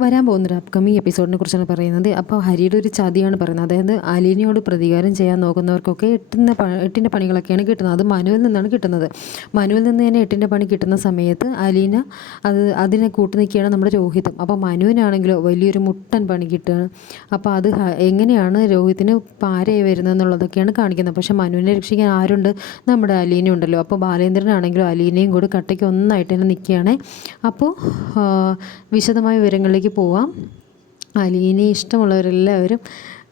വരാൻ പോകുന്നൊരു അപ്കമിങ് എപ്പിസോഡിനെ കുറിച്ചാണ് പറയുന്നത്. അപ്പോൾ ഹരിയുടെ ഒരു ചതിയാണ് പറയുന്നത്. അതായത് അലീനയോട് പ്രതികാരം ചെയ്യാൻ നോക്കുന്നവർക്കൊക്കെ എട്ടുന്ന എട്ടിന്റെ പണികളൊക്കെയാണ് കിട്ടുന്നത്. അത് മനുവിൽ നിന്നാണ് കിട്ടുന്നത്. മനുവിൽ നിന്ന് തന്നെ എട്ടിന്റെ പണി കിട്ടുന്ന സമയത്ത് അലീന അത് അതിനെ കൂട്ടു നിൽക്കുകയാണ് നമ്മുടെ രോഹിതം അപ്പോൾ മനുവിനാണെങ്കിലോ വലിയൊരു മുട്ടൻ പണി കിട്ടുകയാണ്. അപ്പോൾ അത് എങ്ങനെയാണ് രോഹിത്തിന് പാരയായി വരുന്നത് എന്നുള്ളതൊക്കെയാണ് കാണിക്കുന്നത്. പക്ഷേ മനുവിനെ രക്ഷിക്കാൻ ആരുണ്ട്? നമ്മുടെ അലീന ഉണ്ടല്ലോ. അപ്പോൾ ബാലേന്ദ്രനാണെങ്കിലും അലീനയും കൂടി കട്ടയ്ക്ക് ഒന്നായിട്ട് തന്നെ നിൽക്കുകയാണ്. അപ്പോൾ വിശദമായ വിവരങ്ങളിലേക്ക് പോവാം. അലീനെ ഇഷ്ടമുള്ളവരെല്ലാവരും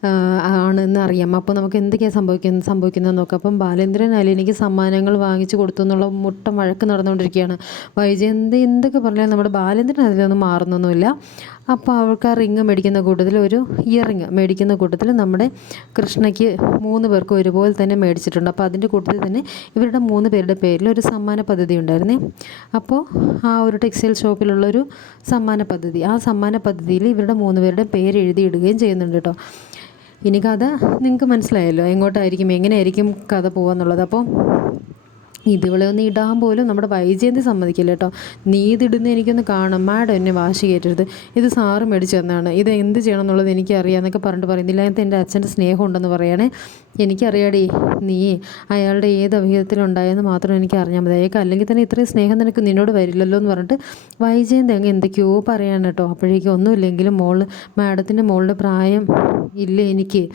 ആണെന്ന് അറിയാം. അപ്പോൾ നമുക്ക് എന്തൊക്കെയാണ് സംഭവിക്കുന്നത് സംഭവിക്കുന്നത് നോക്കാം. അപ്പം ബാലേന്ദ്രൻ അലീനയ്ക്ക് സമ്മാനങ്ങൾ വാങ്ങിച്ചു കൊടുത്തു എന്നുള്ള മുട്ടം വഴക്ക് നടന്നുകൊണ്ടിരിക്കുകയാണ്. വൈജയന്തി എന്തൊക്കെ പറഞ്ഞാലും നമ്മുടെ ബാലേന്ദ്രൻ അതിലൊന്നും മാറുന്നൊന്നുമില്ല. അപ്പോൾ അവൾക്ക് ആ റിങ് മേടിക്കുന്ന കൂട്ടത്തിൽ ഒരു ഇയറിങ് മേടിക്കുന്ന കൂട്ടത്തിൽ നമ്മുടെ കൃഷ്ണയ്ക്ക് മൂന്ന് പേർക്ക് ഒരുപോലെ തന്നെ മേടിച്ചിട്ടുണ്ട്. അപ്പോൾ അതിന്റെ കൂട്ടത്തിൽ തന്നെ ഇവരുടെ മൂന്ന് പേരുടെ പേരിൽ ഒരു സമ്മാന പദ്ധതി ഉണ്ടായിരുന്നേ. അപ്പോൾ ആ ഒരു ടെക്സ്റ്റൈൽ ഷോപ്പിലുള്ളൊരു സമ്മാന പദ്ധതി. ആ സമ്മാന പദ്ധതിയിൽ ഇവരുടെ മൂന്ന് പേരുടെ പേര് എഴുതിയിടുകയും ചെയ്യുന്നുണ്ട് കേട്ടോ. ഇനി കഥ നിങ്ങൾക്ക് മനസ്സിലായല്ലോ. എങ്ങോട്ടായിരിക്കും എങ്ങനെയായിരിക്കും കഥ പോകുക എന്നുള്ളത്. അപ്പോൾ ഇതിവളെ ഇടാൻ പോലും നമ്മുടെ വൈജയന്തി സമ്മതിക്കില്ല കേട്ടോ. നീ ഇതിടുന്ന എനിക്കൊന്ന് കാണാം മാഡം എന്നെ വാശി കയറ്റരുത്. ഇത് സാറ് മേടിച്ചു തന്നാണ്. ഇത് എന്ത് ചെയ്യണം എന്നുള്ളത് എനിക്കറിയാം എന്നൊക്കെ പറഞ്ഞിട്ട് പറയുന്നില്ല അതിനകത്ത് എന്റെ അച്ഛന്റെ സ്നേഹം ഉണ്ടെന്ന് പറയണേ. എനിക്കറിയാടി നീ അയാളുടെ ഏത് അഭിഹിതത്തിലുണ്ടായെന്ന് മാത്രം എനിക്ക് അറിഞ്ഞാൽ മതി. അയാൾക്ക് അല്ലെങ്കിൽ തന്നെ ഇത്രയും സ്നേഹം നിനക്ക് നിന്നോട് വരില്ലല്ലോ എന്ന് പറഞ്ഞിട്ട് വൈജയന്തി അങ്ങ് എന്തൊക്കെയോ പറയാണ് കേട്ടോ. അപ്പോഴേക്കും ഒന്നുമില്ലെങ്കിലും മോൾ മാഡത്തിന്റെ മോളുടെ പ്രായം ഇല്ല എനിക്ക്?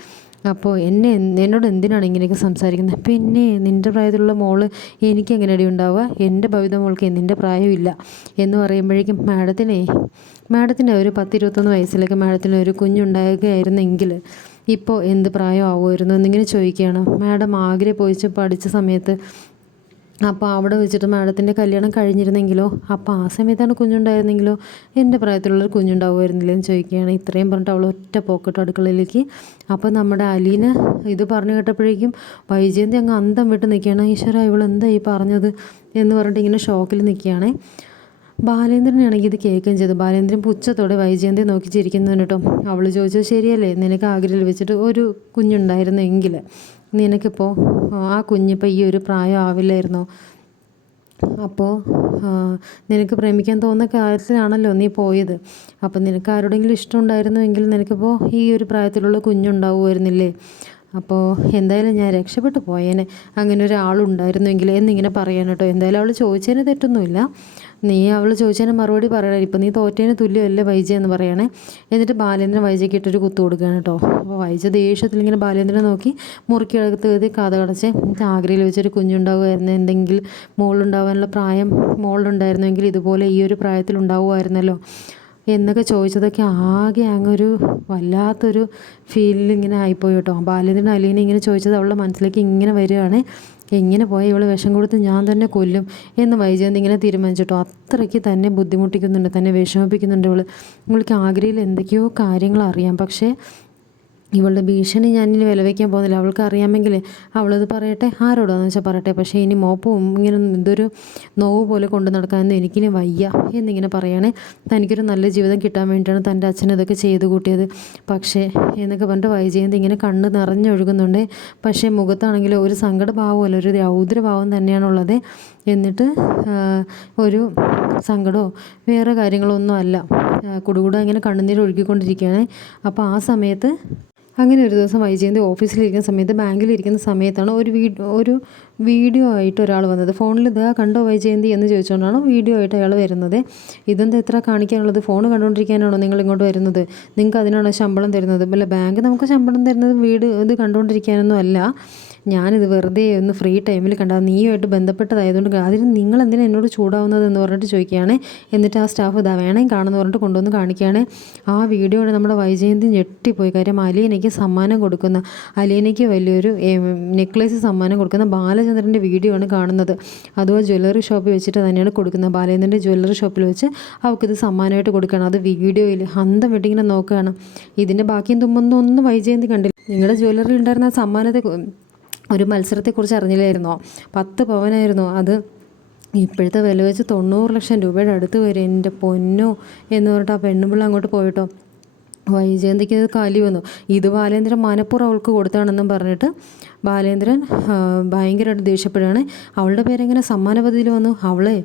അപ്പോൾ എന്നെ എന്നോട് എന്തിനാണ് ഇങ്ങനെയൊക്കെ സംസാരിക്കുന്നത്? പിന്നെ നിന്റെ പ്രായത്തിലുള്ള മോൾ എനിക്ക് എങ്ങനെയടി ഉണ്ടാവുക? എന്റെ ഭവിത മോൾക്ക് നിന്റെ പ്രായമില്ല എന്ന് പറയുമ്പോഴേക്കും മാഡത്തിനെ മാഡത്തിന് ഒരു പത്തിരുപത്തൊന്ന് വയസ്സിലൊക്കെ മാഡത്തിന് ഒരു കുഞ്ഞുണ്ടാകുകയായിരുന്നെങ്കിൽ ഇപ്പോൾ എന്ത് പ്രായം ആവുമായിരുന്നു എന്നിങ്ങനെ ചോദിക്കുകയാണ്. മാഡം ആഗ്രഹ പോയിച്ച് പഠിച്ച സമയത്ത് അപ്പോൾ അവിടെ വെച്ചിട്ട് മാഡത്തിന്റെ കല്യാണം കഴിഞ്ഞിരുന്നെങ്കിലോ? അപ്പോൾ ആ സമയത്താണ് കുഞ്ഞുണ്ടായിരുന്നെങ്കിലോ? എന്റെ പ്രായത്തിലുള്ളൊരു കുഞ്ഞുണ്ടാവുമായിരുന്നില്ല എന്ന് ചോദിക്കുകയാണ്. ഇത്രയും പറഞ്ഞിട്ട് അവൾ ഒറ്റ പോക്കറ്റ് അടുക്കളയിലേക്ക്. അപ്പോൾ നമ്മുടെ അലീന ഇത് പറഞ്ഞു കേട്ടപ്പോഴേക്കും വൈജയന്തി അങ്ങ് അന്തം വിട്ട് നിൽക്കുകയാണ്. ഈശ്വര ഇവൾ എന്താ ഈ പറഞ്ഞത് എന്ന് പറഞ്ഞിട്ട് ഇങ്ങനെ ഷോക്കിൽ നിൽക്കുകയാണ്. ബാലേന്ദ്രനാണെങ്കിൽ ഇത് കേൾക്കുകയും ചെയ്തു. ബാലേന്ദ്രൻ പുച്ഛത്തോടെ വൈജയന്തി നോക്കി ചിരിക്കുന്നുണ്ട് കേട്ടോ. അവൾ ചോദിച്ചത് ശരിയല്ലേ? നിനക്ക് ആഗ്രഹം വെച്ചിട്ട് ഒരു കുഞ്ഞുണ്ടായിരുന്നെങ്കിൽ നിനക്കിപ്പോൾ ആ കുഞ്ഞിപ്പോൾ ഈ ഒരു പ്രായം ആവില്ലായിരുന്നോ? അപ്പോൾ നിനക്ക് പ്രേമിക്കാൻ തോന്നുന്ന കാര്യത്തിലാണല്ലോ നീ പോയത്. അപ്പോൾ നിനക്ക് ആരോടെങ്കിലും ഇഷ്ടമുണ്ടായിരുന്നുവെങ്കിൽ നിനക്കിപ്പോൾ ഈ ഒരു പ്രായത്തിലുള്ള കുഞ്ഞുണ്ടാവുമായിരുന്നില്ലേ? അപ്പോൾ എന്തായാലും ഞാൻ രക്ഷപ്പെട്ടു പോയേനെ. അങ്ങനെ ഒരാളുണ്ടായിരുന്നുവെങ്കിൽ എന്നിങ്ങനെ പറയാൻ എന്തായാലും അവൾ ചോദിച്ചതിന് തെറ്റൊന്നുമില്ല. നീ അവൾ ചോദിച്ചതിന് മറുപടി പറയണം. ഇപ്പം നീ തോറ്റേന് തുല്യമല്ലേ വൈജ എന്ന് പറയണേ. എന്നിട്ട് ബാലേന്ദ്രൻ വൈജയ്ക്ക് ഇട്ടൊരു കുത്തു കൊടുക്കുകയാണ് കേട്ടോ. അപ്പോൾ വൈജ ദേഷ്യത്തിൽ ഇങ്ങനെ ബാലേന്ദ്രനെ നോക്കി മുറുക്കിയകത്ത് കയറി കഥ കടച്ച് ആഗ്രയിൽ വെച്ചൊരു കുഞ്ഞുണ്ടാവുമായിരുന്നു. എന്തെങ്കിലും മോളുണ്ടാവാനുള്ള പ്രായം മോളുണ്ടായിരുന്നെങ്കിൽ ഇതുപോലെ ഈ ഒരു പ്രായത്തിൽ ഉണ്ടാവുമായിരുന്നല്ലോ എന്നൊക്കെ ചോദിച്ചതൊക്കെ ആകെ അങ്ങൊരു വല്ലാത്തൊരു ഫീലിൽ ഇങ്ങനെ ആയിപ്പോയി കേട്ടോ. ബാലേന്ദ്രൻ അലീനെ ഇങ്ങനെ ചോദിച്ചത് അവളുടെ മനസ്സിലേക്ക് ഇങ്ങനെ വരികയാണ്. എങ്ങനെ പോയ ഇവൾ വിഷം കൊടുത്ത് ഞാൻ തന്നെ കൊല്ലും എന്ന് വൈജയന്തി ഇങ്ങനെ തീരുമാനിച്ചിട്ടോ. അത്രയ്ക്ക് തന്നെ ബുദ്ധിമുട്ടിക്കുന്നുണ്ട് തന്നെ വിഷമിപ്പിക്കുന്നുണ്ട് ഇവൾ ഇവൾക്ക് ആഗ്രയിൽ എന്തൊക്കെയോ കാര്യങ്ങൾ അറിയാം. പക്ഷേ ഇവളുടെ ഭീഷണി ഞാനിനി വിലവയ്ക്കാൻ പോകുന്നില്ല. അവൾക്ക് അറിയാമെങ്കിൽ അവളത് പറയട്ടെ? ആരോടാന്ന് വെച്ചാൽ പറയട്ടെ. പക്ഷേ ഇനി മോപ്പും ഇങ്ങനെ ഇതൊരു നോവ് പോലെ കൊണ്ട് നടക്കാമെന്ന് എനിക്കിനി വയ്യ എന്നിങ്ങനെ പറയാണ്. തനിക്കൊരു നല്ല ജീവിതം കിട്ടാൻ വേണ്ടിയിട്ടാണ് തന്റെ അച്ഛൻ ഇതൊക്കെ ചെയ്ത് കൂട്ടിയത്. പക്ഷേ എന്നൊക്കെ പറഞ്ഞിട്ട് വൈജയന്തി ഇങ്ങനെ കണ്ണ് നിറഞ്ഞൊഴുകുന്നുണ്ട്. പക്ഷേ മുഖത്താണെങ്കിൽ ഒരു സങ്കടഭാവമല്ല ഒരു രൗദ്രഭാവം തന്നെയാണുള്ളത്. എന്നിട്ട് ഒരു സങ്കടമോ വേറെ കാര്യങ്ങളോ ഒന്നും അല്ല. കുടുകൂടെ ഇങ്ങനെ കണ്ണുനീർ ഒഴുകിക്കൊണ്ടിരിക്കുകയാണ്. അപ്പോൾ ആ സമയത്ത് അങ്ങനെ ഒരു ദിവസം വൈജയന്തി ഓഫീസിലിരിക്കുന്ന സമയത്ത് ബാങ്കിലിരിക്കുന്ന സമയത്താണ് ഒരു വീ ഒരു വീഡിയോ ആയിട്ട് ഒരാൾ വന്നത്. ഫോണിൽ ഇതാ കണ്ടോ വൈജയന്തി എന്ന് ചോദിച്ചുകൊണ്ടാണ് വീഡിയോ ആയിട്ട് അയാൾ വരുന്നത്. ഇതെന്താ എത്ര കാണിക്കാനുള്ളത്? ഫോൺ കണ്ടുകൊണ്ടിരിക്കാനാണോ നിങ്ങൾ ഇങ്ങോട്ട് വരുന്നത്? നിങ്ങൾക്ക് അതിനാണോ ശമ്പളം തരുന്നത്? അല്ല ബാങ്ക് നമുക്ക് ശമ്പളം തരുന്നത് വീട് ഇത് കണ്ടുകൊണ്ടിരിക്കാനൊന്നും അല്ല. ഞാനിത് വെറുതെ ഒന്ന് ഫ്രീ ടൈമിൽ കണ്ടാൽ നീയുമായിട്ട് ബന്ധപ്പെട്ടതായതുകൊണ്ട് അതിന് നിങ്ങൾ എന്തിനാ എന്നോട് ചൂടാവുന്നത് എന്ന് പറഞ്ഞിട്ട് ചോദിക്കുകയാണ്. എന്നിട്ട് ആ സ്റ്റാഫ് ഇതാ വേണേ കാണുമെന്ന് പറഞ്ഞിട്ട് കൊണ്ടുവന്ന് കാണിക്കുകയാണ്. ആ വീഡിയോയുടെ നമ്മുടെ വൈജയന്തി ഞെട്ടിപ്പോയി. കാര്യം അലീനയ്ക്ക് സമ്മാനം കൊടുക്കുന്ന അലീനയ്ക്ക് വലിയൊരു നെക്ലേസ് സമ്മാനം കൊടുക്കുന്ന ബാലചന്ദ്രന്റെ വീഡിയോ ആണ് കാണുന്നത്. അതും ആ ജ്വല്ലറി ഷോപ്പിൽ വെച്ചിട്ട് തന്നെയാണ് കൊടുക്കുന്നത്. ബാലേന്ദ്രന്റെ ജ്വല്ലറി ഷോപ്പിൽ വെച്ച് അവൾക്കിത് സമ്മാനമായിട്ട് കൊടുക്കുകയാണ്. അത് വീഡിയോയിൽ ഹന്തം വെട്ടിങ്ങനെ നോക്കുകയാണ്. ഇതിന്റെ ബാക്കിയും തുമ്പൊന്നും ഒന്നും വൈജയന്തി കണ്ടില്ല. നിങ്ങളുടെ ജ്വല്ലറി ഉണ്ടായിരുന്ന സമ്മാനത്തെ ഒരു മത്സരത്തെക്കുറിച്ച് അറിഞ്ഞില്ലായിരുന്നോ? പത്ത് പവനായിരുന്നു. അത് ഇപ്പോഴത്തെ വില വെച്ച് തൊണ്ണൂറ് ലക്ഷം രൂപയുടെ അടുത്ത് വരും. എന്റെ പൊന്നോ എന്ന് പറഞ്ഞിട്ട് ആ പെണ്ണുപിള്ള അങ്ങോട്ട് പോയിട്ടോ. വൈജയന്തിക്ക് അത് കാലി വന്നു. ഇത് ബാലേന്ദ്രൻ മനപ്പുറം അവൾക്ക് കൊടുത്താണെന്നും പറഞ്ഞിട്ട് ബാലേന്ദ്രൻ ഭയങ്കരമായിട്ട് ദേഷ്യപ്പെടുകയാണ്. അവളുടെ പേരെങ്ങനെ സമ്മാന പദ്ധതിയിൽ വന്നു? അവളെ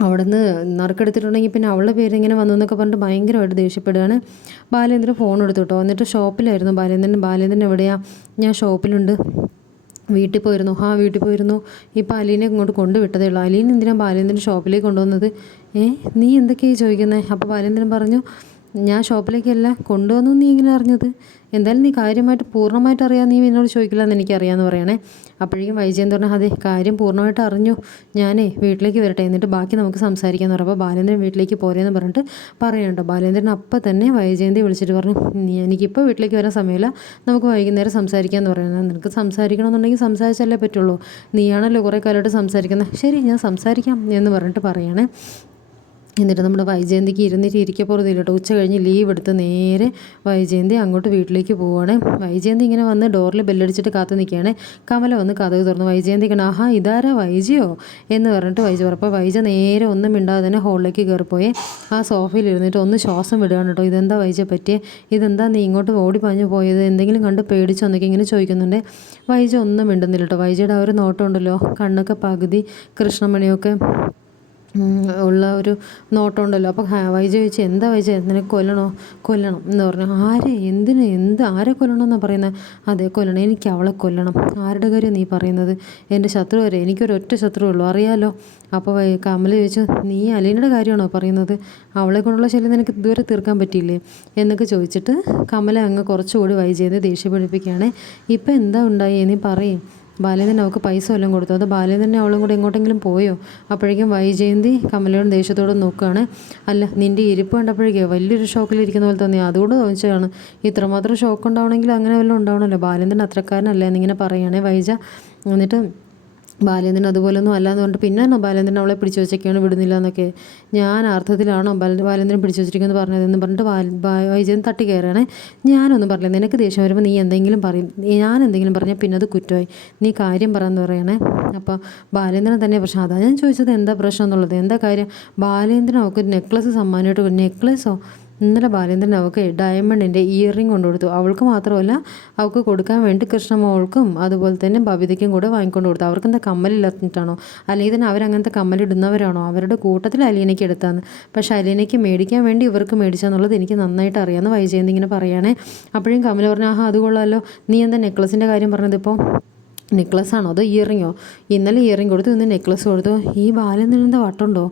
അവിടെ നിന്ന് നറുക്കെടുത്തിട്ടുണ്ടെങ്കിൽ പിന്നെ അവളുടെ പേരെങ്ങനെ വന്നു എന്നൊക്കെ പറഞ്ഞിട്ട് ഭയങ്കരമായിട്ട് ദേഷ്യപ്പെടുകയാണ്. ബാലേന്ദ്രൻ ഫോൺ എടുത്തു കേട്ടോ. എന്നിട്ട് ഷോപ്പിലായിരുന്നു ബാലേന്ദ്രൻ. ബാലേന്ദ്രൻ എവിടെയാണ് ഞാൻ ഷോപ്പിലുണ്ട്. വീട്ടിൽ പോയിരുന്നു. ആ വീട്ടിൽ പോയിരുന്നു. ഇപ്പം അലീനെ ഇങ്ങോട്ട് കൊണ്ടുവിട്ടതേ ഉള്ളൂ. അലീൻ എന്തിനാണ് ബാലേന്ദ്രൻ ഷോപ്പിലേക്ക് കൊണ്ടുവന്നത്? ഏ നീ എന്തൊക്കെയാണ് ചോദിക്കുന്നത് അപ്പോൾ ബാലേന്ദ്രൻ പറഞ്ഞു ഞാൻ ഷോപ്പിലേക്കല്ല കൊണ്ടുവന്നു നീ ഇങ്ങനെ അറിഞ്ഞത്? എന്തായാലും നീ കാര്യമായിട്ട് പൂർണമായിട്ട് അറിയാൻ നീ എന്നോട് ചോദിക്കില്ല എന്ന് എനിക്കറിയാമെന്ന് പറയണേ. അപ്പോഴേക്കും വൈജയൻ പറഞ്ഞു അതെ കാര്യം പൂർണമായിട്ട് അറിഞ്ഞു. ഞാനേ വീട്ടിലേക്ക് വരട്ടെ. എന്നിട്ട് ബാക്കി നമുക്ക് സംസാരിക്കാമെന്ന് പറയുമ്പോൾ ബാലേന്ദ്രൻ വീട്ടിലേക്ക് പോരെന്ന് പറഞ്ഞിട്ട് പറയണ്ടോ ബാലേന്ദ്രൻ അപ്പം തന്നെ വൈജയന്തി വിളിച്ചിട്ട് പറഞ്ഞു എനിക്കിപ്പോൾ വീട്ടിലേക്ക് വരാൻ സമയമില്ല. നമുക്ക് വൈകുന്നേരം സംസാരിക്കാമെന്ന് പറയുന്നത് നിനക്ക് സംസാരിക്കണമെന്നുണ്ടെങ്കിൽ സംസാരിച്ചല്ലേ പറ്റുള്ളൂ. നീയാണല്ലോ കുറേ കാലമായിട്ട് സംസാരിക്കുന്നത് ശരി ഞാൻ സംസാരിക്കാം എന്ന് പറഞ്ഞിട്ട് പറയണേ. എന്നിട്ട് നമ്മുടെ വൈജയന്തിക്ക് ഇരുന്നിട്ട് ഇരിക്കപ്പുറത്തില്ല കേട്ടോ. ഉച്ച കഴിഞ്ഞ് ലീവ് എടുത്ത് നേരെ വൈജയന്തി അങ്ങോട്ട് വീട്ടിലേക്ക് പോവുകയാണ് വൈജയന്തി ഇങ്ങനെ വന്ന് ഡോറിൽ ബെല്ലടിച്ചിട്ട് കാത്തു നിൽക്കുകയാണ് കമല വന്ന് കഥകൾ തുറന്നു. വൈജയന്തി കണ്ട ആഹാ ഇതാരാ വൈജയോ? എന്ന് പറഞ്ഞിട്ട് വൈജ പറഞ്ഞപ്പോൾ വൈജ നേരെ ഒന്നും മിണ്ടാതെ തന്നെ ഹോളിലേക്ക് കയറിപ്പോയി ആ സോഫയിൽ ഇരുന്നിട്ട് ഒന്ന് ശ്വാസം വിടുകയാണ് കേട്ടോ. ഇതെന്താ വൈജ പറ്റിയേ? ഇതെന്താ നീ ഇങ്ങോട്ട് ഓടി പാഞ്ഞു പോയത്? എന്തെങ്കിലും കണ്ട് പേടിച്ചോ? എന്നൊക്കെ ഇങ്ങനെ ചോദിക്കുന്നുണ്ട്. വൈജ ഒന്നും മിണ്ടുന്നില്ല കേട്ടോ. വൈജയുടെ ആ ഒരു നോട്ടമുണ്ടല്ലോ കണ്ണൊക്കെ പകുതി കൃഷ്ണമണിയൊക്കെ ഉള്ള ഒരു നോട്ടമുണ്ടല്ലോ. അപ്പോൾ വൈജ ചോദിച്ചു എന്താ വൈജ? എന്തിനെ കൊല്ലണോ? കൊല്ലണം. എന്ന് പറഞ്ഞു ആരെ? എന്തിന്? എന്ത്? ആരെ കൊല്ലണമെന്നാണ് പറയുന്നത് അതെ കൊല്ലണം. എനിക്ക് അവളെ കൊല്ലണം. ആരുടെ കാര്യം നീ പറയുന്നത്? എന്റെ ശത്രു വരെ. എനിക്കൊരൊറ്റ ശത്രു ഉള്ളൂ. അറിയാലോ? അപ്പോൾ കമൽ ചോദിച്ചു നീ അലീനയുടെ കാര്യമാണോ പറയുന്നത്? അവളെ കൊണ്ടുള്ള ശല്യം നിനക്ക് ഇതുവരെ തീർക്കാൻ പറ്റിയില്ലേ? എന്നൊക്കെ ചോദിച്ചിട്ട് കമല അങ്ങ് കുറച്ചുകൂടി വൈജയനെ ദേഷ്യപ്പെടുപ്പിക്കുകയാണ്. ഇപ്പം എന്താ ഉണ്ടായി? നീ പറയും. ബാലേന്ദ്രൻ അവൾക്ക് പൈസ വല്ലതും കൊടുത്തു. അത് ബാലേന്ദ്രൻ അവളും കൂടെ എങ്ങോട്ടെങ്കിലും പോയോ? അപ്പോഴേക്കും വൈജയന്തി കമലയോടും ദേഷ്യത്തോടും നോക്കുകയാണ്. അല്ല നിന്റെ ഇരിപ്പ് കണ്ടപ്പോഴേക്കേ വലിയൊരു ഷോക്കിലിരിക്കുന്ന പോലെ തോന്നി അതുകൊണ്ട് തോന്നിച്ചതാണ് ഇത്രമാത്രം ഷോക്ക് ഉണ്ടാവണമെങ്കിൽ അങ്ങനെ വല്ലതും ഉണ്ടാവണമല്ലോ. ബാലേന്ദ്രൻ അത്രക്കാരനല്ലേ എന്നിങ്ങനെ പറയുകയാണേ വൈജ. എന്നിട്ട് ബാലേന്ദ്രൻ അതുപോലൊന്നും അല്ലാന്ന് പറഞ്ഞിട്ട് പിന്നെ ബാലേന്ദ്രൻ അവളെ പിടിച്ചു വെച്ചൊക്കെയാണ് വിടുന്നില്ല എന്നൊക്കെ ഞാൻ അർത്ഥത്തിലാണോ ബാലേന്ദ്രൻ പിടിച്ചു വെച്ചിരിക്കുന്നത് പറഞ്ഞതെന്ന് പറഞ്ഞിട്ട് വൈജയൻ തട്ടി കയറുകയാണ്. ഞാനൊന്നും പറഞ്ഞില്ല. നിനക്ക് ദേഷ്യം വരുമ്പോൾ നീ എന്തെങ്കിലും പറയും. ഞാൻ എന്തെങ്കിലും പറഞ്ഞാൽ പിന്നെ അത് കുറ്റമായി. നീ കാര്യം പറയാമെന്ന് പറയണേ. അപ്പോൾ ബാലേന്ദ്രൻ തന്നെ പ്രശ്നം. അതാ ഞാൻ ചോദിച്ചത്. എന്താ പ്രശ്നം എന്നുള്ളത്? എന്താ കാര്യം? ബാലേന്ദ്രൻ അവൾക്ക് നെക്ലസ് സമ്മാനമായിട്ട് നെക്ലസോ ഇന്നലെ ബാലേന്ദ്രൻ അവൾക്ക് ഡയമണ്ടിന്റെ ഇയർ റിംഗ് കൊണ്ടു കൊടുത്തു അവൾക്ക് മാത്രമല്ല അവൾക്ക് കൊടുക്കാൻ വേണ്ടി കൃഷ്ണമോൾക്കും അതുപോലെ തന്നെ ബബിതയ്ക്കും കൂടെ വാങ്ങിക്കൊണ്ട് കൊടുത്തു അവർക്ക് എന്താ കമ്മലില്ലാത്തിട്ടാണോ അല്ലെങ്കിൽ തന്നെ അവരങ്ങനത്തെ കമ്മലിടുന്നവരാണോ? അവരുടെ കൂട്ടത്തിൽ അലീനയ്ക്ക് എടുത്താന്ന് പക്ഷെ അലീനയ്ക്ക് മേടിക്കാൻ വേണ്ടി ഇവർക്ക് മേടിച്ചാന്നുള്ളത് എനിക്ക് നന്നായിട്ട് അറിയാമെന്ന് വൈജയന്തി ഇങ്ങനെ പറയുകയാണേ. അപ്പോഴും കമ്മൽ പറഞ്ഞു ആഹാ അത് കൊള്ളാമല്ലോ നീ എന്താ നെക്ലസിന്റെ കാര്യം പറഞ്ഞത് ഇപ്പോൾ നെക്ലസ് ആണോ അതോ ഇയറിങ്ങോ? ഇന്നലെ ഇയറിങ് കൊടുത്തു ഇന്ന് നെക്ലസ് കൊടുത്തു. ഈ ബാലൻ എന്താ വട്ടുണ്ടോ?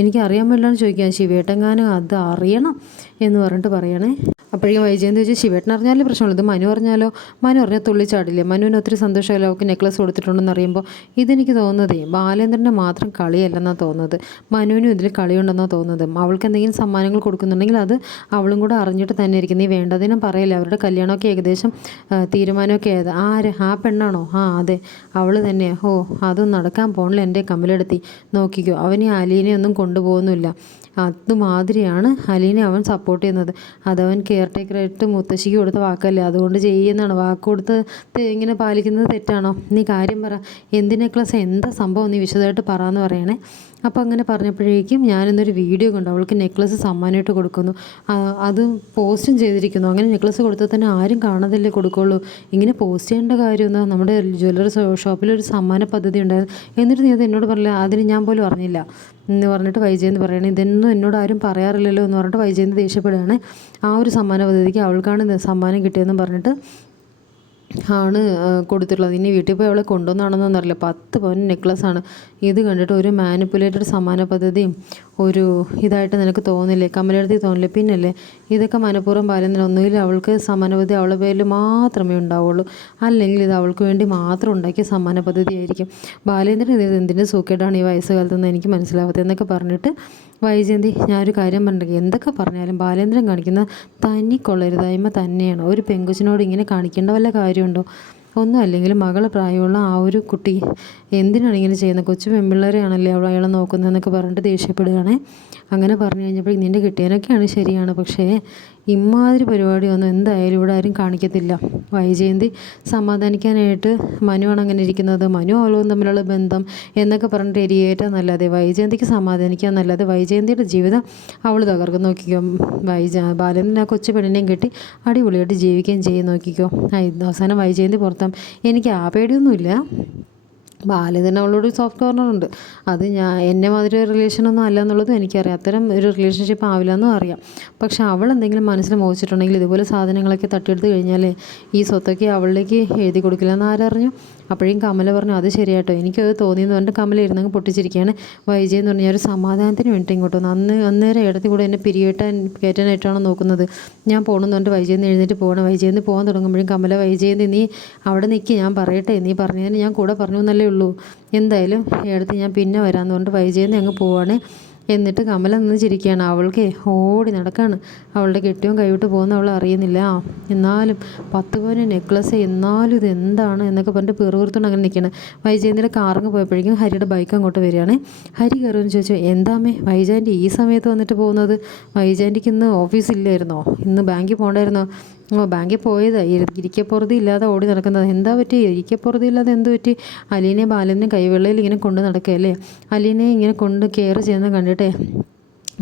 എനിക്ക് അറിയാൻ പറ്റില്ലാന്ന് ചോദിക്കാൻ ശിവേട്ടങ്ങാനും അത് അറിയണം. എന്ന് പറഞ്ഞിട്ട് പറയണേ. അപ്പോഴേക്കും വൈജയന്തി ചോദിച്ചു ശിവേട്ടൻ അറിഞ്ഞാലേ പ്രശ്നമുള്ളത് മനു അറിഞ്ഞാലോ? മനു അറിഞ്ഞാൽ തുള്ളിച്ചാടില്ലേ മനുവിന് ഒത്തിരി സന്തോഷമല്ലോ അവൾക്ക് നെക്ലസ് കൊടുത്തിട്ടുണ്ടെന്ന് അറിയുമ്പോൾ ഇതെനിക്ക് തോന്നുന്നതേ ബാലേന്ദ്രന്റെ മാത്രം കളിയല്ലെന്നാണ് തോന്നുന്നത്. മനുവിനും ഇതിൽ കളിയുണ്ടെന്നാണ് തോന്നുന്നത്. അവൾക്ക് എന്തെങ്കിലും സമ്മാനങ്ങൾ കൊടുക്കുന്നുണ്ടെങ്കിൽ അത് അവളും കൂടെ അറിഞ്ഞിട്ട് തന്നെ ഇരിക്കും. നീ വേണ്ടതിനും പറയില്ല അവരുടെ കല്യാണമൊക്കെ ഏകദേശം തീരുമാനമൊക്കെ ആയത് ആര്? ആ പെണ്ണാണോ? ആ അതെ. അവൾ തന്നെ. ഓ അതും നടക്കാൻ പോണില്ല എന്റെ കമ്മലെടുത്തി. നോക്കിക്കോ അവൻ ഈ അലീനെ ഒന്നും കൊണ്ടുപോകുന്നില്ല അതുമാതിരിയാണ് അലീനെ അവൻ സപ്പോർട്ട് ചെയ്യുന്നത്. അതവൻ കെയർ ടേക്കറായിട്ട് മുത്തശ്ശിക്ക് കൊടുത്ത വാക്കല്ലേ? അതുകൊണ്ട് ചെയ്യുന്നതാണ്. വാക്ക് കൊടുത്ത് ഇങ്ങനെ പാലിക്കുന്നത് തെറ്റാണോ? നീ കാര്യം പറ. എന്തിനെ ക്ലാസ്? എന്താ സംഭവം? നീ വിശദമായിട്ട് എന്ന് പറയണേ. അപ്പോൾ അങ്ങനെ പറഞ്ഞപ്പോഴേക്കും ഞാനിന്നൊരു വീഡിയോ കണ്ടു. അവൾക്ക് നെക്ലസ് സമ്മാനമായിട്ട് കൊടുക്കുന്നു. അത് പോസ്റ്റും ചെയ്തിരിക്കുന്നു. അങ്ങനെ നെക്ലസ് കൊടുത്താൽ തന്നെ ആരും കാണാതല്ലേ കൊടുക്കുള്ളൂ. ഇങ്ങനെ പോസ്റ്റ് ചെയ്യേണ്ട കാര്യം എന്താ? നമ്മുടെ ജ്വല്ലറി ഷോപ്പിലൊരു സമ്മാന പദ്ധതി ഉണ്ടായിരുന്നു. എന്നിട്ട് നീ അത് എന്നോട് പറഞ്ഞില്ല. അതിന് ഞാൻ പോലും അറിഞ്ഞില്ല. എന്ന് പറഞ്ഞിട്ട് വൈജയന്ത് പറയണേ. ഇതൊന്നും എന്നോട് ആരും പറയാറില്ലല്ലോ എന്ന് പറഞ്ഞിട്ട് വൈജയന്ത് ദേഷ്യപ്പെടുകയാണ്. ആ ഒരു സമ്മാന പദ്ധതിക്ക് അവൾക്കാണ് സമ്മാനം കിട്ടിയതെന്ന് പറഞ്ഞിട്ട് ആണ് കൊടുത്തിട്ടുള്ളത്. ഇനി വീട്ടിൽ പോയി അവളെ കൊണ്ടുവന്നാണെന്നൊന്നും അറിയില്ല പത്ത് പവൻ നെക്ലസ്സാണ് ഇത് കണ്ടിട്ട് ഒരു മാനിപ്പുലേറ്റഡ് സമാന പദ്ധതിയും ഒരു ഇതായിട്ട് നിനക്ക് തോന്നില്ലേ? കമലെടുത്തി തോന്നില്ലേ? പിന്നല്ലേ ഇതൊക്കെ മനഃപൂർവം പറയുന്നില്ല ഒന്നുകിൽ അവൾക്ക് സമാന പദ്ധതി അവളുടെ പേരിൽ മാത്രമേ ഉണ്ടാവുള്ളൂ. അല്ലെങ്കിൽ ഇത് അവൾക്ക് വേണ്ടി മാത്രം ഉണ്ടാക്കിയ സമാന പദ്ധതി ആയിരിക്കും ബാലേന്ദ്രൻ ഇത് എന്തിന്റെ സൂക്കേടാണ് ഈ വയസ്സുകാലത്തെന്ന് എനിക്ക് മനസ്സിലാവാത്തത് എന്നൊക്കെ പറഞ്ഞിട്ട് വൈജയന്തി ഞാനൊരു കാര്യം പറഞ്ഞിട്ട് എന്തൊക്കെ പറഞ്ഞാലും ബാലേന്ദ്രൻ കാണിക്കുന്ന തനി കൊള്ളരുതായ്മ തന്നെയാണ്. ഒരു പെങ്കുച്ചിനോട് ഇങ്ങനെ കാണിക്കേണ്ട വല്ല കാര്യമുണ്ടോ? ഒന്നും അല്ലെങ്കിൽ മകൾ പ്രായമുള്ള ആ ഒരു കുട്ടി എന്തിനാണ് ഇങ്ങനെ ചെയ്യുന്നത്? കൊച്ചു പെൺപിള്ളേരെയാണല്ലേ അവൾ അയാളെ നോക്കുന്നതെന്നൊക്കെ പറഞ്ഞിട്ട് ദേഷ്യപ്പെടുകയാണേ. അങ്ങനെ പറഞ്ഞു കഴിഞ്ഞപ്പോൾ നിന്റെ കിട്ടിയനൊക്കെയാണ് ശരിയാണ്. പക്ഷേ ഇമാതിരി പരിപാടിയൊന്നും എന്തായാലും ഇവിടെ ആരും കാണിക്കത്തില്ല. വൈജയന്തി സമാധാനിക്കാനായിട്ട് മനുവാണ് അങ്ങനെ ഇരിക്കുന്നത്. മനു അവളും തമ്മിലുള്ള ബന്ധം എന്നൊക്കെ പറഞ്ഞിട്ട് എരിയേറ്റാ നല്ലതെ. വൈജയന്തിക്ക് സമാധാനിക്കാൻ നല്ലത്. വൈജയന്തിയുടെ ജീവിതം അവൾ തകർക്കും. നോക്കിക്കോ. വൈജ ബാലൻ ആ കൊച്ചു പെണ്ണിനെയും കെട്ടി അടിപൊളിയായിട്ട് ജീവിക്കുകയും ചെയ്യും. നോക്കിക്കോ. അവസാനം വൈജയന്തി പുറത്താം. എനിക്ക് ആ പേടിയൊന്നുമില്ല. ബാലേന്ദ്രൻ അവളോട് സോഫ്റ്റ് കോർണർ ഉണ്ട്. അത് ഞാൻ എന്നെ മാതിരി റിലേഷൻ ഒന്നും അല്ല എന്നുള്ളതും എനിക്കറിയാം. അത്തരം ഒരു റിലേഷൻഷിപ്പ് ആവില്ല എന്നും അറിയാം. പക്ഷേ അവൾ എന്തെങ്കിലും മനസ്സിൽ മോഹിച്ചിട്ടുണ്ടെങ്കിൽ ഇതുപോലെ സാധനങ്ങളൊക്കെ തട്ടിയെടുത്ത് കഴിഞ്ഞാൽ ഈ സ്വത്തൊക്കെ അവളിലേക്ക് എഴുതി കൊടുക്കില്ലെന്ന് ആരറിഞ്ഞു? അപ്പോഴേക്കും കമല പറഞ്ഞു അത് ശരിയാട്ടോ. എനിക്കത് തോന്നിയെന്ന് പറഞ്ഞിട്ട് കമല ഇരുന്നങ്ങ് പൊട്ടിച്ചിരിക്കുകയാണ്. വൈജയ് എന്ന് പറഞ്ഞാൽ ഒരു സമാധാനത്തിന് വേണ്ടി ഇങ്ങോട്ട് വന്നു. അന്ന് അന്നേരം ഇടത്തിൽ കൂടെ എന്നെ പിരിയേട്ടാൻ കയറ്റാനായിട്ടാണ് നോക്കുന്നത്. ഞാൻ പോകണമെന്ന് പറഞ്ഞിട്ട് വൈജയന്ന് എഴുന്നേറ്റ് പോകണം വൈജയന്ന് പോകാൻ തുടങ്ങുമ്പോഴും കമല വൈജയന്തി നീ അവിടെ നിൽക്കി ഞാൻ പറയട്ടെ. നീ പറഞ്ഞതിന് ഞാൻ കൂടെ പറഞ്ഞു എന്നല്ലേ ഉള്ളൂ. എന്തായാലും ഇടത്ത് ഞാൻ പിന്നെ വരാമെന്ന് പറഞ്ഞിട്ട് വൈജയന്തി അങ്ങ് പോവാണ്. എന്നിട്ട് കമല നിന്ന് ചിരിക്കുകയാണ്. അവൾക്ക് ഓടി നടക്കാണ്. അവളുടെ കെട്ടിയും കൈവിട്ട് പോകുന്ന അവൾ അറിയുന്നില്ല. എന്നാലും പത്ത് പവന് നെക്ലസ് എന്നാലും ഇത് എന്താണ് എന്നൊക്കെ പറഞ്ഞിട്ട് പിറുപിറുത്തോണ്ട് അങ്ങനെ നിൽക്കുകയാണ്. വൈജയന്തിന്റെ കാറങ്ങ് പോയപ്പോഴേക്കും ഹരിയുടെ ബൈക്ക് അങ്ങോട്ട് വരികയാണ്. ഹരി കയറുമെന്ന് ചോദിച്ചു എന്താമേ വൈജാന്റെ ഈ സമയത്ത് വന്നിട്ട് പോകുന്നത്? വൈജാന്റിക്ക് ഇന്ന് ഓഫീസില്ലായിരുന്നോ ഇന്ന് ബാങ്കിൽ പോകണ്ടായിരുന്നോ? ഓ ബാങ്കിൽ പോയതാ. ഇരിക്കപ്പുറതി ഇല്ലാതെ ഓടി നടക്കുന്നത്. എന്താ പറ്റി? ഇരിക്കപ്പുറതി ഇല്ലാതെ എന്ത് പറ്റി? അലീനെ ബാലനെ കൈവെള്ളയിൽ ഇങ്ങനെ കൊണ്ട് നടക്കുകയല്ലേ അലീനെ ഇങ്ങനെ കൊണ്ട് കെയർ ചെയ്യുന്നത് കണ്ടിട്ടേ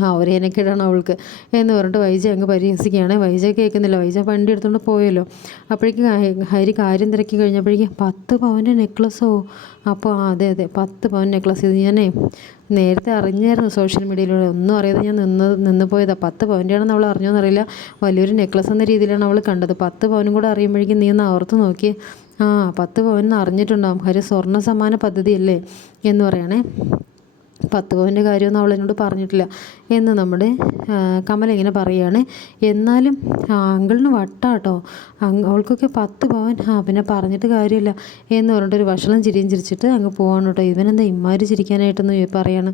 ആ ഒരു എനക്കിടണം അവൾക്ക്. എന്ന് പറഞ്ഞിട്ട് വൈജ അങ്ങ് പരിഹസിക്കുകയാണ്. വൈജ കേൾക്കുന്നില്ല. വൈജ വണ്ടി എടുത്തുകൊണ്ട് പോയല്ലോ. അപ്പോഴേക്കും ഹരി കാര്യം തിരക്കി കഴിഞ്ഞപ്പോഴേക്കും പത്ത് പവന്റെ നെക്ലസ്സോ. അപ്പോൾ അതെ അതെ പത്ത് പവൻ നെക്ലസ് ഇത് ഞാനേ നേരത്തെ അറിഞ്ഞായിരുന്നു സോഷ്യൽ മീഡിയയിലൂടെ. ഒന്നും അറിയാതെ ഞാൻ നിന്ന് നിന്ന് പോയതാ. പത്ത് പവന്റെയാണെന്ന് അവൾ അറിഞ്ഞോന്നറിയില്ല വലിയൊരു നെക്ലസ് എന്ന രീതിയിലാണ് അവൾ കണ്ടത്. പത്ത് പവനും കൂടെ അറിയുമ്പോഴേക്കും നീ ഒന്ന് ഓർത്ത് നോക്കി ആ പത്ത് പവൻ എന്ന് അറിഞ്ഞിട്ടുണ്ടാവും. ഹരി സ്വർണ സമ്മാന പദ്ധതിയല്ലേ എന്ന് പറയണേ. പത്ത് പവന്റെ കാര്യമൊന്നും അവൾ എന്നോട് പറഞ്ഞിട്ടില്ല. എന്ന് നമ്മുടെ കമല ഇങ്ങനെ പറയുകയാണ് എന്നാലും അങ്കിളിന് വട്ടാട്ടോ. അവൾക്കൊക്കെ പത്ത് പവൻ ആ പിന്നെ പറഞ്ഞിട്ട് കാര്യമില്ല. എന്ന് പറഞ്ഞിട്ട് ഒരു വഷളം ചിരിയും ചിരിച്ചിട്ട് അങ്ങ് പോവാണ് കേട്ടോ. ഇവനെന്താ ഇമ്മാര് ചിരിക്കാനായിട്ടൊന്നും പറയാണ്.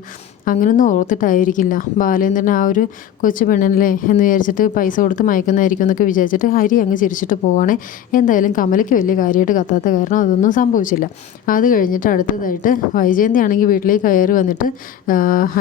അങ്ങനെയൊന്നും ഓർത്തിട്ടായിരിക്കില്ല. ബാലേന്ദ്രൻ ആ ഒരു കൊച്ചു പെണ്ണല്ലേ എന്ന് വിചാരിച്ചിട്ട് പൈസ കൊടുത്ത് മയക്കുന്നതായിരിക്കും എന്നൊക്കെ വിചാരിച്ചിട്ട് ഹരി അങ്ങ് ചിരിച്ചിട്ട് പോവാണേ. എന്തായാലും കമലയ്ക്ക് വലിയ കാര്യമായിട്ട് കത്താത്ത കാരണം അതൊന്നും സംഭവിച്ചില്ല. അത് കഴിഞ്ഞിട്ട് അടുത്തതായിട്ട് വൈജയന്തി ആണെങ്കിൽ വീട്ടിലേക്ക് കയറി വന്നിട്ട്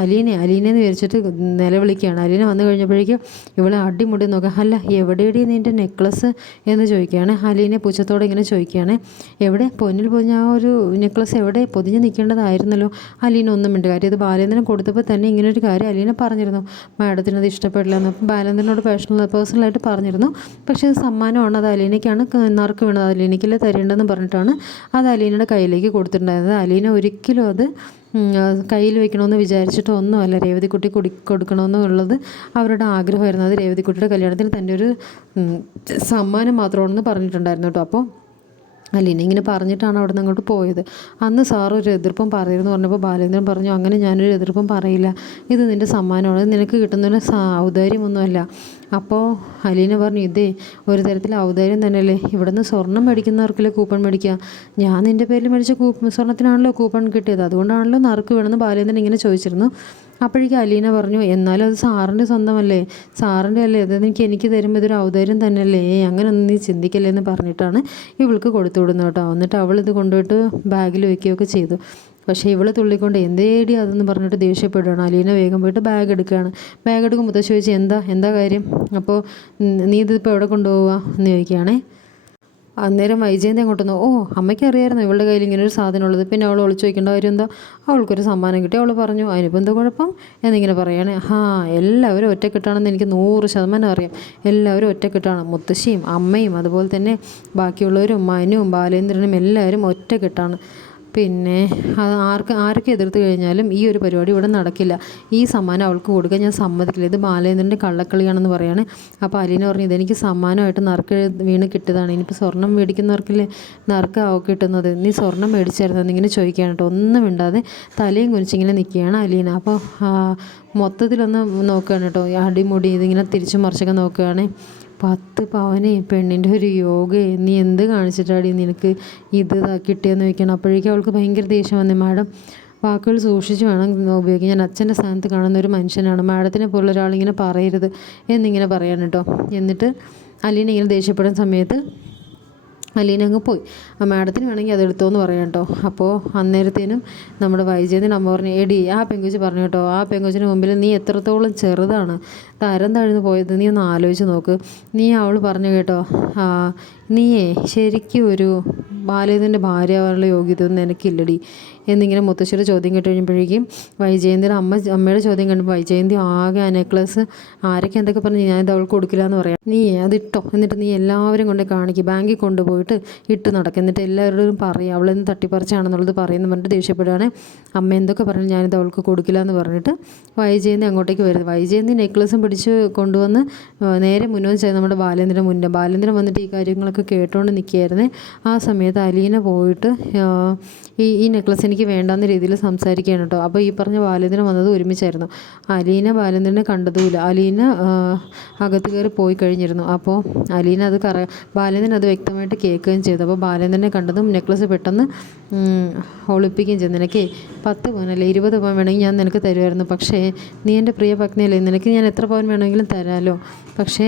അലീനെ അലീനെ എന്ന് വിചാരിച്ചിട്ട് നിലവിളിക്കുകയാണ് അലീന വന്നു കഴിഞ്ഞപ്പോഴേക്കും ഇവളെ അടിമുടി നോക്കാം അല്ല എവിടെയടി നിന്റെ നെക്ലസ് എന്ന് ചോദിക്കുകയാണ്. അലീനെ പൂച്ചത്തോടെ ഇങ്ങനെ ചോദിക്കുകയാണ്. എവിടെ? പൊന്നിൽ പൊഞ്ഞ ആ ഒരു നെക്ലസ് എവിടെ പൊതിഞ്ഞ് നിൽക്കേണ്ടതായിരുന്നല്ലോ. അലീന ഒന്നും മിണ്ട് കാര്യം ഇത് ബാലേന്ദ്രൻ കൊടുത്തപ്പോൾ തന്നെ ഇങ്ങനെ ഒരു കാര്യം അലീന പറഞ്ഞിരുന്നു. മാഡത്തിന് അത് ഇഷ്ടപ്പെടില്ല എന്ന് ബാലന്തിനോട് പേഴ്സണൽ പേഴ്സണലായിട്ട് പറഞ്ഞിരുന്നു. പക്ഷേ അത് സമ്മാനമാണ്. അത് അലീനയ്ക്കാണ് നറുക്ക് വീണത്. അലീനയ്ക്കല്ലേ തരേണ്ടതെന്ന് പറഞ്ഞിട്ടാണ് അത് അലീനയുടെ കയ്യിലേക്ക് കൊടുത്തിട്ടുണ്ടായിരുന്നത്. അലീന ഒരിക്കലും അത് കയ്യിൽ വെക്കണമെന്ന് വിചാരിച്ചിട്ട് ഒന്നുമല്ല. രേവതിക്കുട്ടി കുടി കൊടുക്കണമെന്നുള്ളത് അവരുടെ ആഗ്രഹമായിരുന്നു. അത് രേവതിക്കുട്ടിയുടെ കല്യാണത്തിന് തന്റെ ഒരു സമ്മാനം മാത്രമാണെന്ന് പറഞ്ഞിട്ടുണ്ടായിരുന്നു കേട്ടോ. അപ്പോൾ അലീന ഇങ്ങനെ പറഞ്ഞിട്ടാണ് അവിടെ നിന്ന് അങ്ങോട്ട് പോയത്. അന്ന് സാർ ഒരു എതിർപ്പം പറയുമെന്ന് പറഞ്ഞപ്പോൾ ബാലേന്ദ്രൻ പറഞ്ഞു അങ്ങനെ ഞാനൊരു എതിർപ്പും പറയില്ല. ഇത് നിന്റെ സമ്മാനമാണ്. നിനക്ക് കിട്ടുന്നൊരു ഔദാര്യമൊന്നുമല്ല. അപ്പോൾ അലീന പറഞ്ഞു ഇതേ ഒരു തരത്തിൽ ഔദാര്യം തന്നെയല്ലേ. ഇവിടെ നിന്ന് സ്വർണം മേടിക്കുന്നവർക്കല്ലേ കൂപ്പൺ മേടിക്കുക? ഞാൻ നിന്റെ പേരിൽ മേടിച്ച കൂപ്പൺ സ്വർണത്തിനാണല്ലോ കൂപ്പൺ കിട്ടിയത്. അതുകൊണ്ടാണല്ലോ നറുക്ക് വേണമെന്ന് ബാലേന്ദ്രൻ ഇങ്ങനെ ചോദിച്ചിരുന്നു. അപ്പോഴേക്കും അലീന പറഞ്ഞു എന്നാലും അത് സാറിന്റെ സ്വന്തമല്ലേ? സാറിന്റെ അല്ലേ? അത് എനിക്ക് എനിക്ക് തരുമ്പോൾ ഇതൊരു ഔദാര്യം തന്നെയല്ലേ? അങ്ങനെ ഒന്നും നീ ചിന്തിക്കല്ലേ എന്ന് പറഞ്ഞിട്ടാണ് ഇവൾക്ക് കൊടുത്തു വിടുന്നത് കേട്ടോ. എന്നിട്ട് അവൾ ഇത് കൊണ്ടുപോയിട്ട് ബാഗിൽ വയ്ക്കുകയൊക്കെ ചെയ്തു. പക്ഷേ ഇവളെ തുള്ളിക്കൊണ്ട് എന്തേടി അതെന്ന് പറഞ്ഞിട്ട് ദേഷ്യപ്പെടുകയാണ് അലീന വേഗം പോയിട്ട് ബാഗ് എടുക്കുകയാണ്. ബാഗ് എടുക്കുമ്പോൾ മുത്തശ്ശി ചോദിച്ചു എന്താ എന്താ കാര്യം? അപ്പോൾ നീ ഇതിപ്പോൾ എവിടെ കൊണ്ടുപോവുക? എന്ന് ചോദിക്കുകയാണേ. അന്നേരം വൈജയന്തി അങ്ങോട്ടൊന്ന് ഓ അമ്മയ്ക്ക് അറിയായിരുന്നു ഇവളുടെ കയ്യിൽ ഇങ്ങനെ ഒരു സാധനം ഉള്ളത് പിന്നെ അവൾ ഒളിച്ചു വയ്ക്കേണ്ട കാര്യം എന്താ? അവൾക്കൊരു സമ്മാനം കിട്ടി. അവൾ പറഞ്ഞു അതിനിപ്പോൾ എന്താ കുഴപ്പം? എന്നിങ്ങനെ പറയുകയാണ് ഹാ എല്ലാവരും ഒറ്റക്കെട്ടാണെന്ന് എനിക്ക് നൂറ് ശതമാനം അറിയാം. എല്ലാവരും ഒറ്റക്കെട്ടാണ്. മുത്തശ്ശിയും അമ്മയും അതുപോലെ തന്നെ ബാക്കിയുള്ളവരും മനുവും ബാലേന്ദ്രനും എല്ലാവരും ഒറ്റക്കെട്ടാണ്. പിന്നെ ആർക്ക് ആരൊക്കെ എതിർത്ത് കഴിഞ്ഞാലും ഈ ഒരു പരിപാടി ഇവിടെ നടക്കില്ല. ഈ സമ്മാനം അവൾക്ക് കൊടുക്കാൻ ഞാൻ സമ്മതിക്കില്ല. ഇത് ബാലേന്ദ്രന്റെ കള്ളക്കളിയാണെന്ന് പറയാണ്. അപ്പോൾ അലീന പറഞ്ഞു ഇതെനിക്ക് സമ്മാനമായിട്ട് നറുക്ക് വീണ് കിട്ടിയതാണ്. ഇനിയിപ്പോൾ സ്വർണം മേടിക്കുന്നവർക്കില്ലേ നറുക്ക് കിട്ടുന്നത്. നീ സ്വർണം മേടിച്ചായിരുന്നു? എന്നിങ്ങനെ ചോദിക്കുകയാണ് കേട്ടോ. ഒന്നും ഇണ്ടാതെ തലയും കുനിച്ചിങ്ങനെ നിൽക്കുകയാണ് അലീന. അപ്പോൾ മൊത്തത്തിലൊന്ന് നോക്കുകയാണ് കേട്ടോ. അടിമുടി ഇതിങ്ങനെ തിരിച്ചു മറിച്ചൊക്കെ നോക്കുകയാണ്. പത്ത് പവനെ പെണ്ണിന്റെ ഒരു യോഗയെ നീ എന്ത് കാണിച്ചിട്ടാടി നിനക്ക് ഇത് കിട്ടിയെന്ന് ചോദിക്കണം. അപ്പോഴേക്കും അവൾക്ക് ഭയങ്കര ദേഷ്യം വന്നു. മാഡം വാക്കുകൾ സൂക്ഷിച്ച് വേണം ഉപയോഗിക്കാൻ. ഞാൻ അച്ഛന്റെ സ്ഥാനത്ത് കാണുന്ന ഒരു മനുഷ്യനാണ്. മാഡത്തിനെ പോലുള്ള ഒരാളിങ്ങനെ പറയരുത് എന്നിങ്ങനെ പറയാൻ കേട്ടോ എന്നിട്ട് അലീന ഇങ്ങനെ ദേഷ്യപ്പെടുന്ന സമയത്ത് അലീന അങ്ങ് പോയി. ആ മാഡത്തിന് വേണമെങ്കിൽ അത് എടുത്തോന്ന് പറയാം കേട്ടോ. അപ്പോൾ അന്നേരത്തേനും നമ്മുടെ വൈജയന്തിന് അമ്മ പറഞ്ഞു എടി ആ പെങ്കുച്ച് പറഞ്ഞു കേട്ടോ ആ പെങ്കുച്ചിന് മുമ്പിൽ നീ എത്രത്തോളം ചെറുതാണ് തരം താഴ്ന്നു പോയത് നീ ഒന്ന് ആലോചിച്ച് നോക്ക്. നീ അവൾ പറഞ്ഞു കേട്ടോ നീയേ ശരിക്കും ഒരു ബാലേന്ദ്രന്റെ ഭാര്യ ആവാനുള്ള യോഗ്യത ഒന്നും എനിക്കില്ലടി എന്നിങ്ങനെ മുത്തശ്ശിയുടെ ചോദ്യം കേട്ട് കഴിയുമ്പോഴേക്കും വൈജയന്തിയുടെ അമ്മ അമ്മയുടെ ചോദ്യം കണ്ടപ്പോൾ വൈജയന്തി ആകെ ആ നെക്ലസ് ആരൊക്കെ എന്തൊക്കെ പറഞ്ഞ് ഞാനിത് അവൾക്ക് കൊടുക്കില്ല എന്ന് പറയാം. നീ അതിട്ടോ. എന്നിട്ട് നീ എല്ലാവരും കൊണ്ട് കാണിക്കും. ബാങ്കിൽ കൊണ്ടുപോയിട്ട് ഇട്ട് നടക്കും. എന്നിട്ട് എല്ലാവരോടും പറയും. അവളെന്ന് തട്ടിപ്പറിച്ചാണെന്നുള്ളത് പറയുന്നു പറഞ്ഞിട്ട് ദേഷ്യപ്പെടുകയാണ്. അമ്മ എന്തൊക്കെ പറഞ്ഞു ഞാനിത് അവൾക്ക് കൊടുക്കില്ല എന്ന് പറഞ്ഞിട്ട് വൈജയന്തി അങ്ങോട്ടേക്ക് വരുന്നത് വൈജയന്തി നെക്ലസും പിടിച്ച് കൊണ്ടുവന്ന് നേരെ മുന്നോട്ട് ചെയ്ത് നമ്മുടെ ബാലേന്ദ്രൻ മുന്നേ ബാലേന്ദ്രൻ വന്നിട്ട് ഈ കാര്യങ്ങളൊക്കെ കേട്ടുകൊണ്ട് നിൽക്കുകയായിരുന്നേ ആ സമയത്ത് അലീന പോയിട്ട് ഈ ഈ നെക്ലസ് എനിക്ക് വേണ്ടാന്ന രീതിയിൽ സംസാരിക്കുകയാണ് കേട്ടോ. അപ്പോൾ ഈ പറഞ്ഞ ബാലേന്ദ്രൻ വന്നത് ഒരുമിച്ചായിരുന്നു. അലീന ബാലേന്ദ്രനെ കണ്ടതുമില്ല. അലീന അകത്ത് കയറി പോയി കഴിഞ്ഞിരുന്നു. അപ്പോൾ അലീന അത് കറ ബാലേന്ദ്രൻ അത് വ്യക്തമായിട്ട് കേൾക്കുകയും ചെയ്തു. അപ്പോൾ ബാലേന്ദ്രനെ കണ്ടതും നെക്ലസ് പെട്ടെന്ന് ഒളിപ്പിക്കുകയും ചെയ്തു. നിനക്ക് പത്ത് പവനല്ലേ ഇരുപത് പവൻ വേണമെങ്കിൽ ഞാൻ നിനക്ക് തരുമായിരുന്നു. പക്ഷേ നീ എന്റെ പ്രിയ പത്നിയല്ലേ? നിനക്ക് ഞാൻ എത്ര പവൻ വേണമെങ്കിലും തരാമല്ലോ പക്ഷേ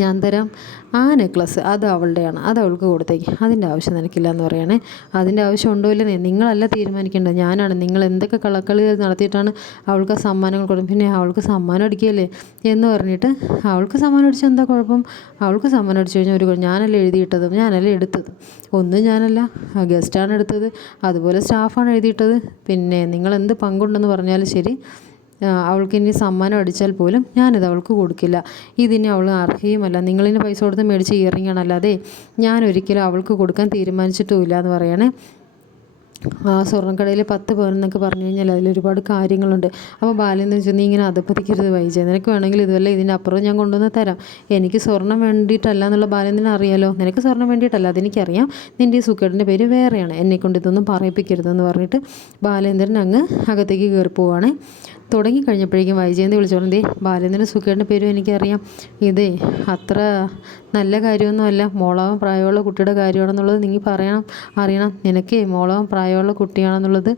ഞാൻ തരാം. ആ നെക്ലസ് അത് അവളുടെയാണ് അത് അവൾക്ക് കൊടുത്തേക്ക്. അതിന്റെ ആവശ്യം നിനക്കില്ല എന്ന് പറയണേ. അതിന്റെ ആവശ്യം ഉണ്ടോ ഇല്ലെന്നേ നിങ്ങളല്ല തീരുമാനിക്കേണ്ടത്. ഞാനാണ്. നിങ്ങൾ എന്തൊക്കെ കളക്കളി നടത്തിയിട്ടാണ് അവൾക്ക് സമ്മാനങ്ങൾ കൊടുക്കും പിന്നെ അവൾക്ക് സമ്മാനം അടിക്കുകയല്ലേ എന്ന് പറഞ്ഞിട്ട് അവൾക്ക് സമ്മാനം അടിച്ചാൽ എന്താ കുഴപ്പം? അവൾക്ക് സമ്മാനം അടിച്ചു കഴിഞ്ഞാൽ ഒരു ഞാനല്ല എഴുതിയിട്ടതും ഞാനല്ല എടുത്തത്. ഒന്നും ഞാനല്ല ഗസ്റ്റാണ് എടുത്തത്. അതുപോലെ സ്റ്റാഫാണ് എഴുതിയിട്ടത്. പിന്നെ നിങ്ങൾ എന്ത് പങ്കുണ്ടെന്ന് പറഞ്ഞാലും ശരി അവൾക്ക് ഇനി സമ്മാനം അടിച്ചാൽ പോലും ഞാനിത് അവൾക്ക് കൊടുക്കില്ല. ഇതിന് അവൾ അർഹയുമല്ല. നിങ്ങളിന് പൈസ കൊടുത്ത് മേടിച്ച ഇയറിംഗ് ആണ് അല്ലാതെ ഞാൻ ഒരിക്കലും അവൾക്ക് കൊടുക്കാൻ തീരുമാനിച്ചിട്ടുമില്ല എന്ന് പറയണേ. ആ സ്വർണക്കടയിൽ പത്ത് പവൻ എന്നൊക്കെ പറഞ്ഞു കഴിഞ്ഞാൽ അതിലൊരുപാട് കാര്യങ്ങളുണ്ട്. അപ്പോൾ ബാലേന്ദ്രൻ വെച്ചാൽ നീ ഇങ്ങനെ അധപ്പതിക്കരുത് വൈജയ. നിനക്ക് വേണമെങ്കിൽ ഇതുവല്ല ഇതിന്റെ അപ്പുറം ഞാൻ കൊണ്ടുവന്ന് തരാം. എനിക്ക് സ്വർണം വേണ്ടിയിട്ടല്ല എന്നുള്ള ബാലേന്ദ്രൻ അറിയാലോ? നിനക്ക് സ്വർണം വേണ്ടിയിട്ടല്ല അതെനിക്കറിയാം. നിന്റെ ഈ സുഖേടിന്റെ പേര് വേറെയാണ്. എന്നെക്കൊണ്ട് ഇതൊന്നും പറയിപ്പിക്കരുതെന്ന് പറഞ്ഞിട്ട് ബാലേന്ദ്രൻ അങ്ങ് അകത്തേക്ക് കയറി പോവാണ് തുടങ്ങി കഴിഞ്ഞപ്പോഴേക്കും വൈജയന്തി വിളിച്ചു പറഞ്ഞു ദേ ബാലേന്ദ്രൻ സുഖേടിന്റെ പേരും എനിക്കറിയാം. ഇതേ അത്ര നല്ല കാര്യമൊന്നുമല്ല. മോളാവും പ്രായമുള്ള കുട്ടിയുടെ കാര്യമാണെന്നുള്ളത് നീ പറയണം. അറിയണം. നിനക്ക് മോളാവും പ്രായമുള്ള കുട്ടിയാണെന്നുള്ളത്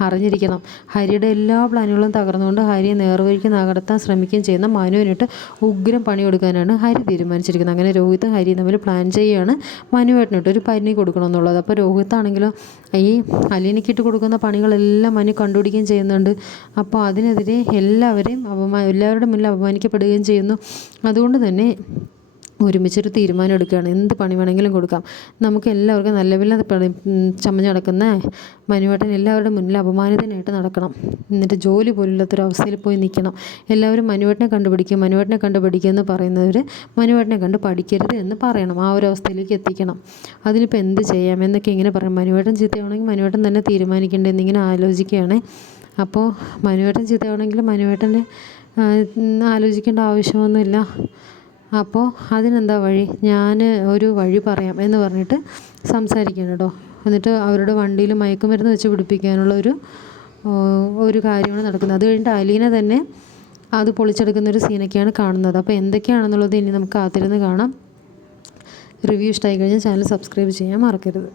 അറിഞ്ഞിരിക്കണം. ഹരിയുടെ എല്ലാ പ്ലാനുകളും തകർന്നുകൊണ്ട് ഹരിയെ നേർവഴിക്ക് നകർത്താൻ ശ്രമിക്കുകയും ചെയ്യുന്ന മനുവിനിട്ട് ഉഗ്രം പണിയെടുക്കാനാണ് ഹരി തീരുമാനിച്ചിരിക്കുന്നത്. അങ്ങനെ രോഹിത് ഹരി തമ്മിൽ പ്ലാൻ ചെയ്യുകയാണ് മനുവേട്ടനിട്ട് ഒരു പനി കൊടുക്കണമെന്നുള്ളത്. അപ്പോൾ രോഹിത്താണെങ്കിലും ഈ അലീനയ്ക്കിട്ട് കൊടുക്കുന്ന പണികളെല്ലാം മനു കണ്ടുപിടിക്കുകയും ചെയ്യുന്നുണ്ട്. അപ്പോൾ അതിനെതിരെ എല്ലാവരെയും അപമാ എല്ലാവരുടെ മുന്നിൽ അപമാനിക്കപ്പെടുകയും ചെയ്യുന്നു. അതുകൊണ്ട് തന്നെ ഒരുമിച്ചൊരു തീരുമാനം എടുക്കുകയാണ്. എന്ത് പണി വേണമെങ്കിലും കൊടുക്കാം. നമുക്ക് എല്ലാവർക്കും നല്ല വില പണി ചമഞ്ഞ് നടക്കുന്ന മനുവേട്ടൻ എല്ലാവരുടെ മുന്നിൽ അപമാനിതനായിട്ട് നടക്കണം. എന്നിട്ട് ജോലി പോലില്ലാത്തൊരവസ്ഥയിൽ പോയി നിൽക്കണം. എല്ലാവരും മനുവേട്ടനെ കണ്ടുപിടിക്കുക മനുവേട്ടനെ കണ്ടുപിടിക്കുക എന്ന് പറയുന്നവർ മനുവേട്ടനെ കണ്ട് പഠിക്കരുത് എന്ന് പറയണം. ആ ഒരു അവസ്ഥയിലേക്ക് എത്തിക്കണം. അതിനിപ്പോൾ എന്ത് ചെയ്യാം? എന്നൊക്കെ ഇങ്ങനെ പറയും. മനുവേട്ടൻ ചീത്തയാണെങ്കിൽ മനുവേട്ടൻ തന്നെ തീരുമാനിക്കേണ്ടത് എന്നിങ്ങനെ ആലോചിക്കുകയാണ്. അപ്പോൾ മനുവേട്ടൻ ചീത്തയാണെങ്കിൽ മനുവേട്ടനെ ആലോചിക്കേണ്ട ആവശ്യമൊന്നുമില്ല. അപ്പോൾ അതിനെന്താ വഴി? ഞാൻ ഒരു വഴി പറയാം എന്ന് പറഞ്ഞിട്ട് സംസാരിക്കണം കേട്ടോ. എന്നിട്ട് അവരുടെ വണ്ടിയിൽ മയക്കുമരുന്ന് വെച്ച് പിടിപ്പിക്കാനുള്ള ഒരു ഒരു കാര്യമാണ് നടക്കുന്നത്. അത് കഴിഞ്ഞിട്ട് അലീന തന്നെ അത് പൊളിച്ചെടുക്കുന്ന ഒരു സീനൊക്കെയാണ് കാണുന്നത്. അപ്പോൾ എന്തൊക്കെയാണെന്നുള്ളത് ഇനി നമുക്ക് കാത്തിരുന്ന് കാണാം. റിവ്യൂ ഇഷ്ടമായി കഴിഞ്ഞാൽ ചാനൽ സബ്സ്ക്രൈബ് ചെയ്യാൻ മറക്കരുത്.